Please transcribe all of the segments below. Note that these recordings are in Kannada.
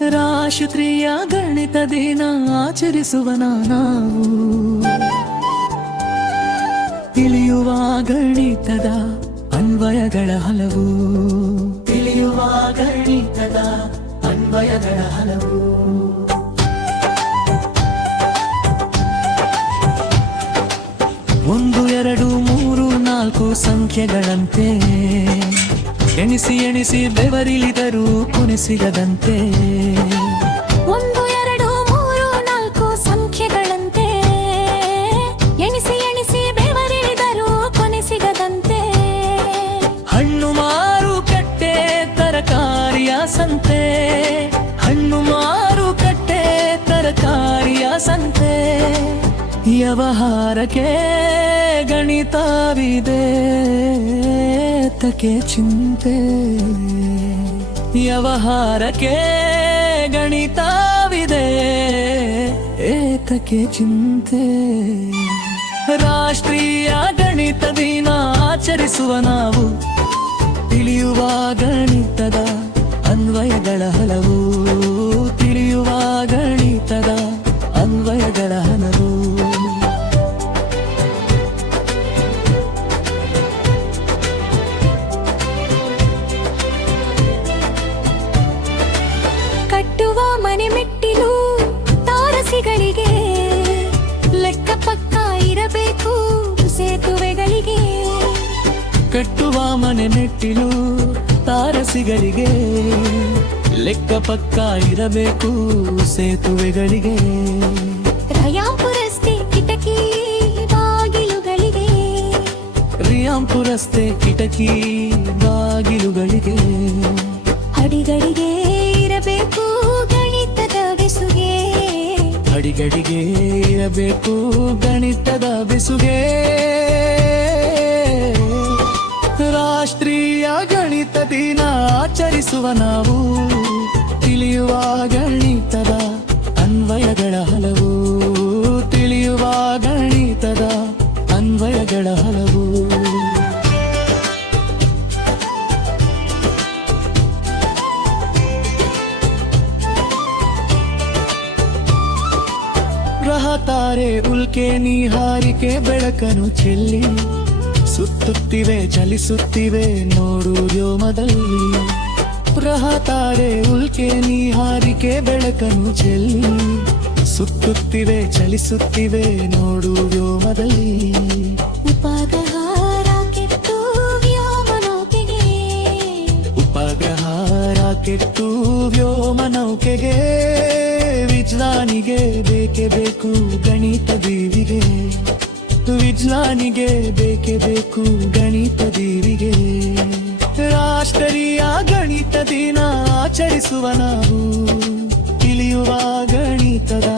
ರಾಷ್ಟ್ರೀಯ ಗಣಿತ ದಿನ ಆಚರಿಸುವ ನಾವು ತಿಳಿಯುವ ಗಣಿತದ ಅನ್ವಯಗಳ ಹಲವು ತಿಳಿಯುವ ಗಣಿತದ ಅನ್ವಯಗಳ ಹಲವು 1 2 3 4 ಸಂಖ್ಯೆಗಳಂತೆ ಎಣಿಸಿ ಎಣಿಸಿ ಬೆವರಿಳಿದರೂ ಕೊನೆ ಸಿಗದಂತೆ 1 2 3 4 ಸಂಖ್ಯೆಗಳಂತೆ ಎಣಿಸಿ ಎಣಿಸಿ ಬೆವರಿಳಿದರೂ ಕೊನೆ ಸಿಗದಂತೆ ಹಣ್ಣು ಮಾರುಕಟ್ಟೆ ತರಕಾರಿಯ ಸಂತೆ ಹಣ್ಣು ಮಾರುಕಟ್ಟೆ ತರಕಾರಿಯ ಸಂತೆ ವ್ಯವಹಾರಕ್ಕೆ ಗಣಿತವಿದೆ ತಕ್ಕೆ ಚಿಂತೆ ವ್ಯವಹಾರಕ್ಕೆ ಗಣಿತವಿದೆ ಏತಕ್ಕೆ ಚಿಂತೆ ರಾಷ್ಟ್ರೀಯ ಗಣಿತ ದಿನ ಆಚರಿಸುವ ನಾವು ತಿಳಿಯುವ ಗಣಿತದ ಅನ್ವಯಗಳ ಹಲವು ತಿಳಿಯುವ ಗಣಿತದ ಅನ್ವಯಗಳ ಹಲವು ಕಟ್ಟುವ ಮನೆ ಮೆಟ್ಟಿಲು ತಾರಸಿಗಳಿಗೆ ಲೆಕ್ಕ ಪಕ್ಕ ಇರಬೇಕು ಸೇತುವೆಗಳಿಗೆ ಕಟ್ಟುವ ಮನೆ ಮೆಟ್ಟಿಲು ತಾರಸಿಗಳಿಗೆ ಲೆಕ್ಕ ಪಕ್ಕ ಇರಬೇಕು ಸೇತುವೆಗಳಿಗೆ ರಾಯಾಂಪುರ ರಸ್ತೆ ಕಿಟಕಿ ಬಾಗಿಲುಗಳಿಗೆ ರಾಯಾಂಪುರ ರಸ್ತೆ ಕಿಟಕಿ ಬಾಗಿಲುಗಳಿಗೆ ಅಡಿಗಡಿಗೆ ಇರಬೇಕು ಗಣಿತದ ಬೆಸುಗೆ ಅಡಿಗಡಿಗೆ ಇರಬೇಕು ಗಣಿತದ ಬೆಸುಗೆ ರಾಷ್ಟ್ರೀಯ ಗಣಿತ ದಿನ ಆಚರಿಸುವ ನಾವು ತಿಳಿಯುವ ಗಣಿತದ ಅನ್ವಯಗಳ ಹಲವು ತಿಳಿಯುವ ಗಣಿತದ ಅನ್ವಯಗಳ ಹಲವು ಗ್ರಹ ತಾರೆ ಉಲ್ಕೆ ನೀಹಾರಿಕೆ ಬೆಳಕನ್ನು ಚೆಲ್ಲಿ ಸುತ್ತುತ್ತಿವೆ ಚಲಿಸುತ್ತಿವೆ ನೋಡು ವ್ಯೋಮದಲ್ಲಿ ಗ್ರಹ ತಾರೆ ಉಲ್ಕೆ ನೀಹಾರಿಕೆ ಬೆಳಕನ್ನು ಚೆಲ್ಲಿ ಸುತ್ತುತ್ತಿವೆ ಚಲಿಸುತ್ತಿವೆ ನೋಡು ವ್ಯೋಮದಲ್ಲಿ ಉಪಗ್ರಹ ರಾಕೆಟ್ಟು ವ್ಯೋಮನೌಕೆಗೆ ಉಪಗ್ರಹ ರಾಕೆಟ್ಟು ವ್ಯೋಮನೌಕೆಗೆ ವಿಜ್ಞಾನಿಗೆ ಬೇಕೇ ಬೇಕು ಗಣಿತ ದೀವಿಗೆ ವಿಜ್ಞಾನಿಗೆ ಬೇಕೇ ಬೇಕು ಗಣಿತ ದೀವಿಗೆ ರಾಷ್ಟ್ರೀಯ ಗಣಿತ ದಿನ ಆಚರಿಸುವ ನಾವು ತಿಳಿಯುವ ಗಣಿತದ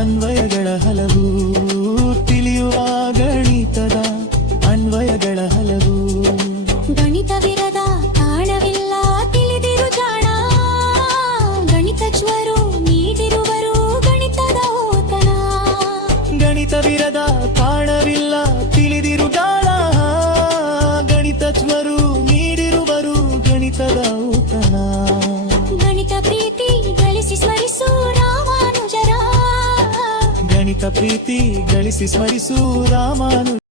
ಅನ್ವಯಗಳ ಹಲವು ತಿಳಿಯುವ ಗಣಿತದ ಅನ್ವಯಗಳ ಹಲವು ಗಣಿತವಿರದ ಕಾರಣವಿಲ್ಲ ತಿಳಿದಿರು ಜಾಣ ಗಣಿತಜ್ಞರು ನೀಡಿರುವರು ಗಣಿತದ ಓತನ ಗಣಿತವಿರದ ಕಾರಣವಿಲ್ಲ ತಿಳಿದಿರು ಜಾಣ ಗಣಿತಜ್ಞರು ನೀಡಿರುವರು ಗಣಿತದ ಓತನ ಗಣಿತ ಪ್ರೀತಿ ಗಳಿಸಿ ಸ್ಮರಿಸು ರಾಮಾನುಜರ ಗಣಿತ ಪ್ರೀತಿ ಗಳಿಸಿ ಸ್ಮರಿಸು ರಾಮಾನು